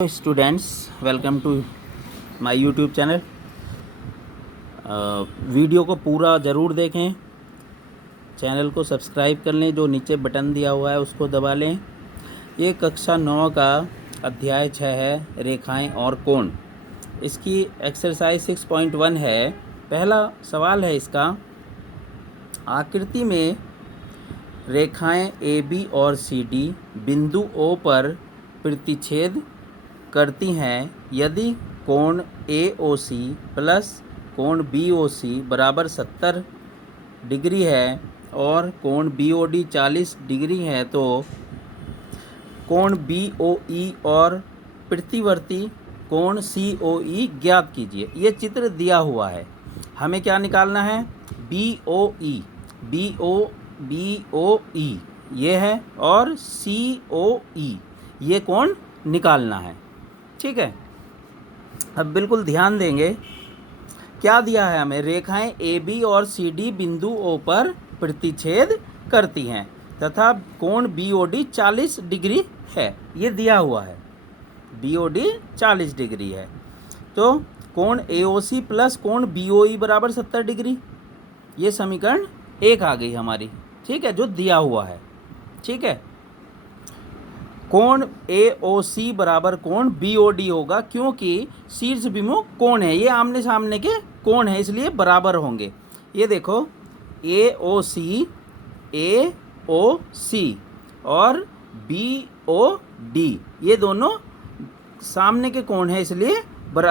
Students, welcome to my YouTube channel. Video को पूरा ज़रूर देखें, चैनल को सब्सक्राइब कर लें, जो नीचे बटन दिया हुआ है उसको दबा लें। ये कक्षा 9 का अध्याय 6 है, रेखाएं और कोण। इसकी एक्सरसाइज 6.1 है। पहला सवाल है इसका, आकृति में रेखाएं AB और CD बिंदु O पर प्रतिच्छेद करती हैं यदि कोण AOC प्लस कोण BOC बराबर 70 डिग्री है और कोण BOD 40 डिग्री है, तो कोण BOE और प्रतिवर्ती कोण COE ज्ञात कीजिए। ये चित्र दिया हुआ है, हमें क्या निकालना है? BOE ये है और COE ये कोण निकालना है। ठीक है, अब बिल्कुल ध्यान देंगे। क्या दिया है हमें? रेखाएं AB और CD बिंदु O पर प्रतिच्छेद करती हैं तथा कोण BOD 40 डिग्री है, ये दिया हुआ है। BOD 40 डिग्री है, तो कोण AOC प्लस कोण BOE बराबर 70 डिग्री। ये समीकरण 1 आ गई हमारी, ठीक है, जो दिया हुआ है। ठीक है, कोण AOC बराबर कोण BOD होगा, क्योंकि शीर्ष विमुख कोण है, ये आमने सामने के कोण है, इसलिए बराबर होंगे। ये देखो, AOC और BOD ये दोनों सामने के कोण है, इसलिए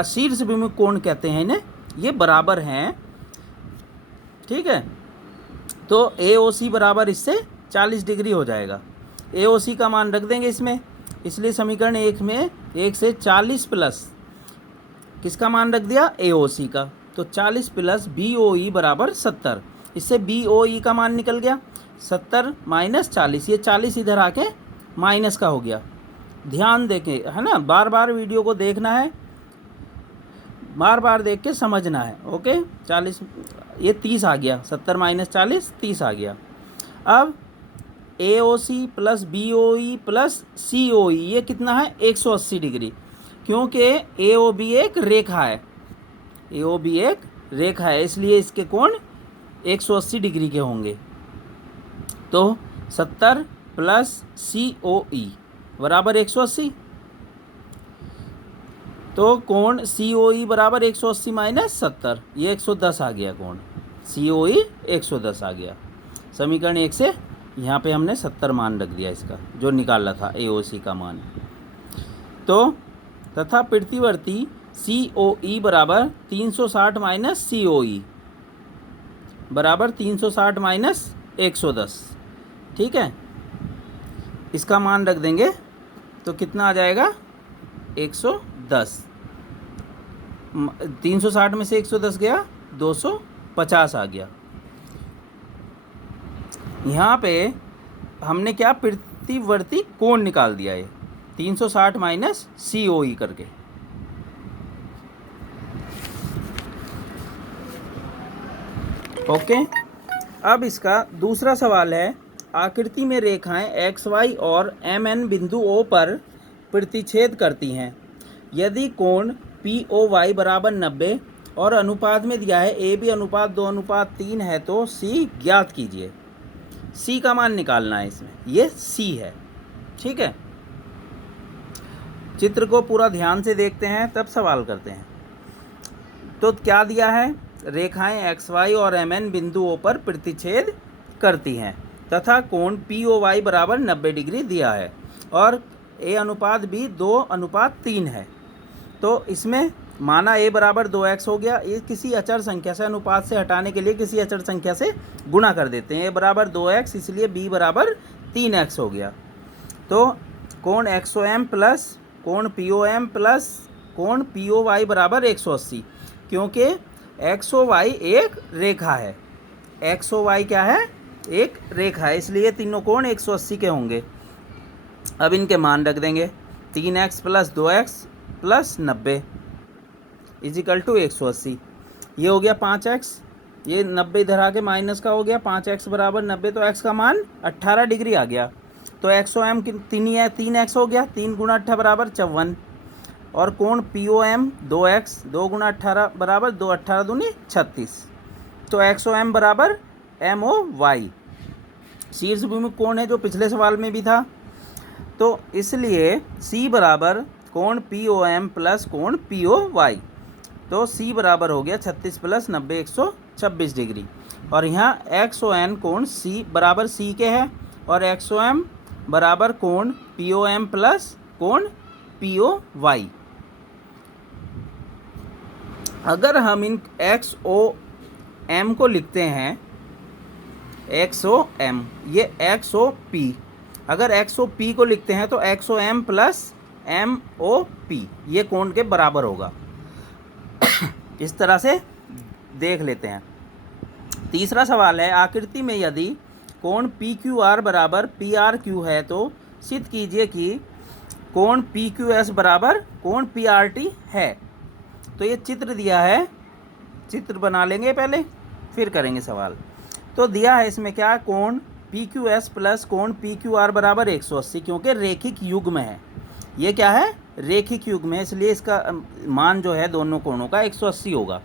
शीर्ष विमुख कोण कहते हैं इन्हें, ये बराबर हैं। ठीक है, तो AOC बराबर इससे 40 डिग्री हो जाएगा। AOC का मान रख देंगे इसमें, इसलिए समीकरण 1 में 1 से 40 प्लस किसका मान रख दिया? AOC का, तो 40 प्लस BOE बराबर 70। इससे BOE का मान निकल गया 70 माइनस 40, ये 40 इधर आके माइनस का हो गया। ध्यान देके, है ना, बार बार वीडियो को देखना है, बार बार देख के समझना है। ओके, 40 ये 30 आ गया, 70 माइनस 40 30 आ गया। अब AOC plus BOE plus COE ये कितना है? 180 डिग्री, क्योंकि AOB एक रेखा है, AOB एक रेखा है, इसलिए इसके कोण 180 डिग्री के होंगे। तो 70 प्लस COE बराबर 180, तो कोण COE बराबर 180 माइनस 70, ये 110 आ गया। कोण COE 110 आ गया। समीकरण 1 से यहाँ पे हमने 70 मान रख दिया इसका, जो निकाला था AOC का मान। तो तथा प्रतिवर्ती COE बराबर 360 माइनस COE बराबर 360 माइनस 110। ठीक है, इसका मान रख देंगे तो कितना आ जाएगा? 110। 360 में से 110 गया, 250 आ गया। यहाँ पे हमने क्या? प्रतिवर्ती कोण निकाल दिया है, 360 माइनस COE करके। ओके, अब इसका दूसरा सवाल है, आकृति में रेखाएं XY और MN बिंदु O पर प्रतिच्छेद करती हैं यदि कोण POY बराबर 90 और अनुपात में दिया है AB अनुपात 2:3 है, तो C ज्ञात कीजिए। C का मान निकालना है इसमें, ये C है। ठीक है, चित्र को पूरा ध्यान से देखते हैं तब सवाल करते हैं। तो क्या दिया है? रेखाएं XY और MN बिंदु O पर प्रतिच्छेद करती हैं तथा कोण POY बराबर 90 डिग्री दिया है और A अनुपात B 2:3 है। तो इसमें माना A बराबर 2x हो गया, ये किसी अचर संख्या से, अनुपात से हटाने के लिए किसी अचर संख्या से गुणा कर देते हैं। A बराबर 2x, इसलिए B बराबर 3x हो गया। तो कोण XOM प्लस कोण POM प्लस कोण POY बराबर 180, क्योंकि XOY एक रेखा है। XOY क्या है? एक रेखा है, इसलिए तीनों कोण 180 के होंगे। अब इनके मान रख देंगे, 3x plus 2x plus 90 is equal to 180। ये हो गया 5x, ये 90 इधर आके माइनस का हो गया, 5x बराबर 90, तो x का मान 18 डिग्री आ गया। तो XOM कितनी है? 3x हो गया, 3 गुणा 18 बराबर 54। और कोण POM 2x 2 गुना 18 बराबर 2 18 दूनी 36। तो XOM बराबर MOY शीर्ष विमुख कोण है जो पिछले सवाल में भी था। तो इसलिए C बराबर कोण POM प्लस कोण POY। तो C बराबर हो गया 36 प्लस 90 126 डिग्री। और यहाँ XON कोण C बराबर C के है और XOM बराबर कोण POM प्लस कोण POY। अगर हम इन XOM को लिखते हैं XOM, ये XOP, अगर XOP को लिखते हैं तो XOM प्लस MOP ये कोण के बराबर होगा। इस तरह से देख लेते हैं। तीसरा सवाल है, आकृति में यदि कोण PQR बराबर PRQ है तो सिद्ध कीजिए कि कोण PQS बराबर कोण PRT है। तो ये चित्र दिया है, चित्र बना लेंगे पहले फिर करेंगे सवाल। तो दिया है इसमें क्या, कोण PQS प्लस कोण PQR बराबर 180, क्योंकि रेखिक युग्म है। ये क्या है, रेखिक युग्म है, इसलिए इसका मान जो है दोनों कोणों का 180 होगा।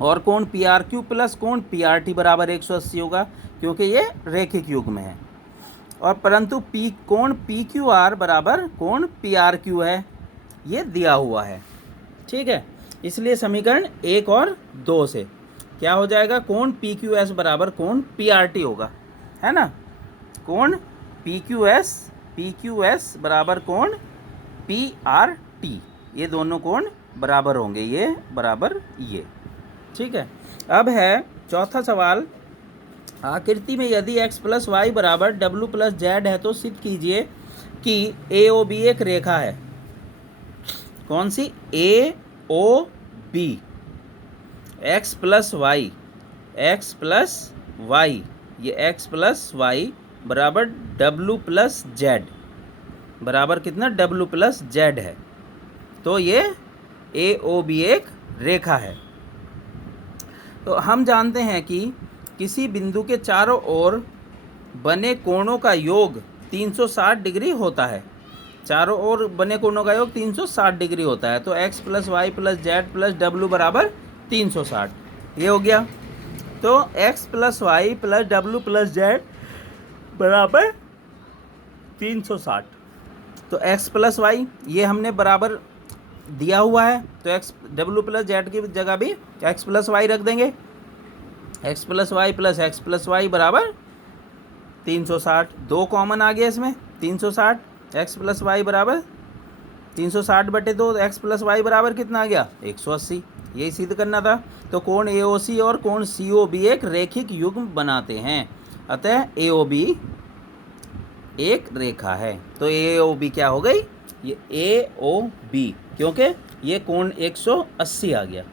और कोण PRQ प्लस कोण PRT बराबर 180 होगा, क्योंकि ये रेखिक युग्म है। और परंतु कोण PQR बराबर कोण PRQ है, ये दिया हुआ है। ठीक है, इसलिए समीकरण 1 और 2 से क्या हो जाएगा, कोण PQS बराबर कोण PRT होगा, है ना। कोण PQS बराबर कोण PRT, ये दोनों कोण बराबर होंगे, ये बराबर ये। ठीक है, अब है चौथा सवाल, आकृति में यदि x प्लस वाई बराबर W प्लस Z है तो सिद्ध कीजिए कि AOB एक रेखा है। कौन सी, AOB, x प्लस वाई, ये x प्लस वाई बराबर W प्लस Z बराबर कितना, W प्लस Z है। तो ये AOB एक रेखा है। तो हम जानते हैं कि किसी बिंदु के चारों ओर बने कोणों का योग 360 डिग्री होता है। चारों ओर बने कोणों का योग 360 डिग्री होता है। तो x plus y plus z plus डब्ल्यू बराबर 360, ये हो गया। तो x प्लस वाई प्लस डब्ल्यू प्लस जेड बराबर 360। तो x प्लस वाई ये हमने बराबर दिया हुआ है, तो x डब्ल्यू प्लस जेड की जगह भी x प्लस वाई रख देंगे। x plus y plus x plus y बराबर 360, 2 कॉमन आ गया इसमें, 360। x प्लस वाई बराबर 360 बटे 2, एक्स प्लस वाई बराबर कितना आ गया, 180। यही सिद्ध करना था। तो कोण AOC और कोण COB एक रेखिक युग्म बनाते हैं, अतः AOB एक रेखा है। तो AOB क्या हो गई, ये AOB, क्योंकि ये कोण 180 आ गया,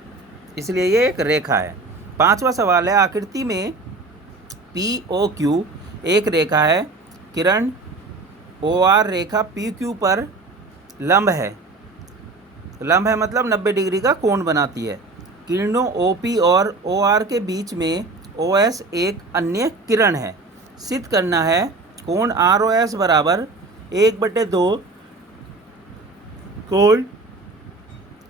इसलिए ये एक रेखा है। पांचवा सवाल है, आकृति में POQ एक रेखा है। किरण OR रेखा PQ पर लंब है, लंब है मतलब 90 डिग्री का कोण बनाती है। किरणों OP और OR के बीच में OS एक अन्य किरण है। सिद्ध करना है कोण ROS बराबर 1/2 कोण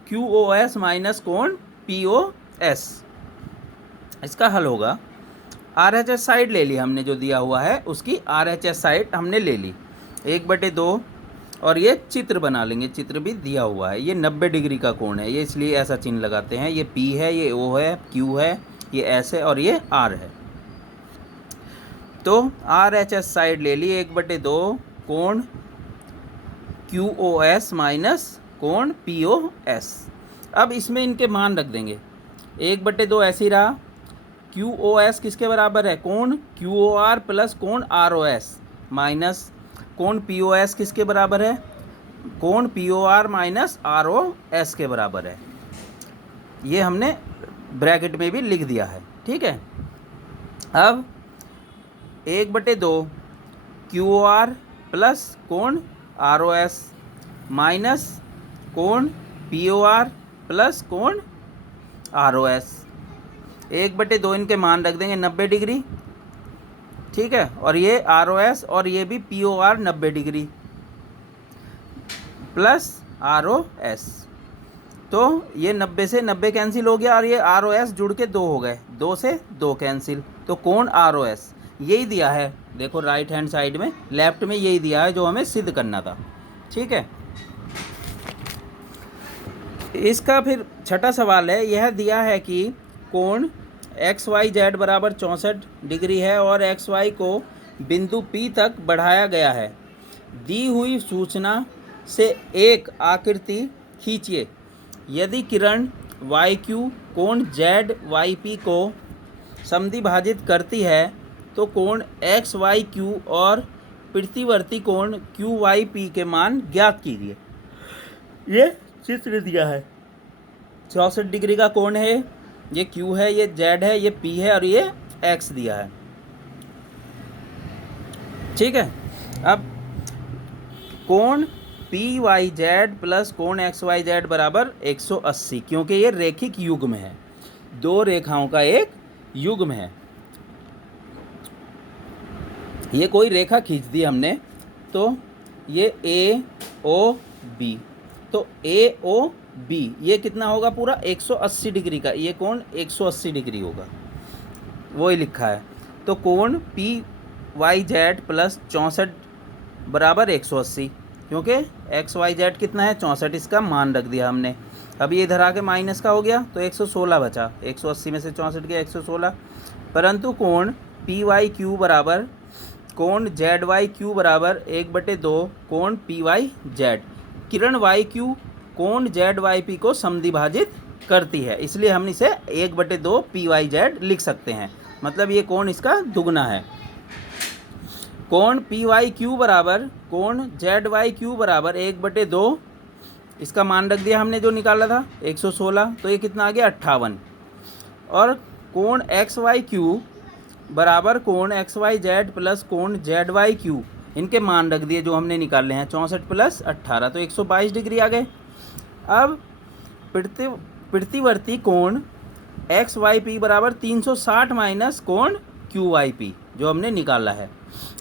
QOS माइनस कोण POS। इसका हल होगा, RHS साइड ले ली हमने, जो दिया हुआ है उसकी RHS साइड हमने ले ली 1/2, और ये चित्र बना लेंगे, चित्र भी दिया हुआ है। ये 90 डिग्री का कोण है, ये इसलिए ऐसा चिन्ह लगाते हैं। ये P है, ये O है, Q है, ये S है और ये R है। तो RHS साइड ले ली 1/2 कोण QOS माइनस कोण POS। अब इसमें इनके मान रख देंगे, 1/2 ऐसे ही रहा। QOS किसके बराबर है, कोण QOR प्लस कोण ROS माइनस कोण POS किसके बराबर है, कोण POR माइनस ROS के बराबर है। ये हमने ब्रैकेट में भी लिख दिया है, ठीक है। अब 1/2 QOR प्लस कोण ROS माइनस कोण POR प्लस कोण ROS, 1/2 इनके मान रख देंगे 90 डिग्री, ठीक है। और ये ROS और ये भी POR 90 डिग्री प्लस ROS। तो ये 90 से 90 कैंसिल हो गया और ये ROS जुड़ के 2 हो गए, 2 से 2 कैंसिल। तो कोण ROS यही दिया है, देखो राइट हैंड साइड में, लेफ्ट में यही दिया है जो हमें सिद्ध करना था। ठीक है, इसका फिर छठा सवाल है, यह दिया है कि कोण XYZ बराबर 64 डिग्री है और XY को बिंदु P तक बढ़ाया गया है। दी हुई सूचना से एक आकृति खींचिए। यदि किरण YQ कोण ZYP को समद्विभाजित करती है तो कोण XYQ और प्रतिवर्ती कोण QYP के मान ज्ञात कीजिए। ये चित्र दिया है, 64 डिग्री का कोण है, ये Q है, ये Z है, ये P है और ये X दिया है। ठीक है, अब कोण PYZ प्लस कोण XYZ बराबर 180, क्योंकि ये रैखिक युग्म है, दो रेखाओं का एक युग्म है। ये कोई रेखा खींच दी हमने, तो ये AOB, तो AOB ये कितना होगा पूरा 180 डिग्री का, ये कोण 180 डिग्री होगा, वो ही लिखा है। तो कोण PYZ प्लस 64 बराबर 180, क्योंकि XYZ कितना है 64, इसका मान रख दिया हमने। अब ये इधर आके माइनस का हो गया तो 116 बचा, 180 में से 64 गया 116। परंतु कोण PYQ बराबर कोण ZYQ बराबर 1/2 कोण PYZ, किरण YQ कोण ZYP को समद्विभाजित करती है, इसलिए हम इसे 1/2 PYZ लिख सकते हैं, मतलब ये कोण इसका दुगना है। कोण PYQ बराबर कोण ZYQ बराबर 1/2, इसका मान रख दिया हमने जो निकाला था 116, तो ये कितना आ गया 58। और कोण XYQ बराबर कोण XYZ प्लस कोण ZYQ, इनके मान रख दिए जो हमने निकाले हैं 64 प्लस 18, तो 122 डिग्री आ गए। अब प्रतिवर्ती कोण XYP बराबर 360 माइनस कोण QYP जो हमने निकाला है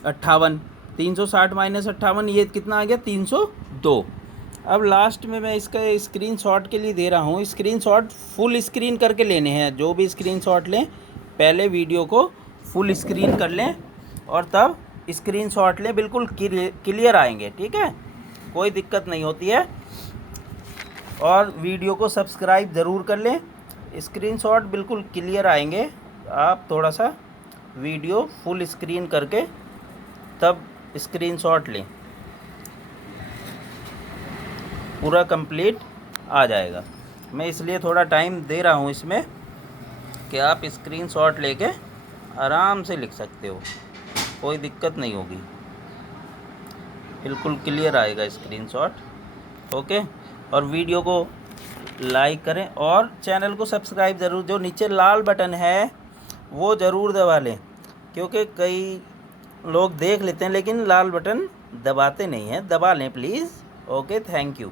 58, 360 माइनस 58, ये कितना आ गया 302। अब लास्ट में मैं इसका स्क्रीनशॉट के लिए दे रहा हूँ, स्क्रीनशॉट फुल स्क्रीन करके लेने हैं। जो भी स्क्रीनशॉट लें पहले वीडियो को फुल स्क्रीन कर लें और तब स्क्रीनशॉट लें, बिल्कुल क्लियर आएंगे। ठीक है, कोई दिक्कत नहीं होती है। और वीडियो को सब्सक्राइब ज़रूर कर लें, स्क्रीनशॉट बिल्कुल क्लियर आएंगे। आप थोड़ा सा वीडियो फुल स्क्रीन करके तब स्क्रीनशॉट लें, पूरा कंप्लीट आ जाएगा। मैं इसलिए थोड़ा टाइम दे रहा हूँ इसमें कि आप स्क्रीनशॉट लेके आराम से लिख सकते हो, कोई दिक्कत नहीं होगी, बिल्कुल क्लियर आएगा स्क्रीनशॉट। ओके, और वीडियो को लाइक करें और चैनल को सब्सक्राइब ज़रूर, जो नीचे लाल बटन है वो ज़रूर दबा लें, क्योंकि कई लोग देख लेते हैं लेकिन लाल बटन दबाते नहीं हैं, दबा लें प्लीज़। Okay, thank you.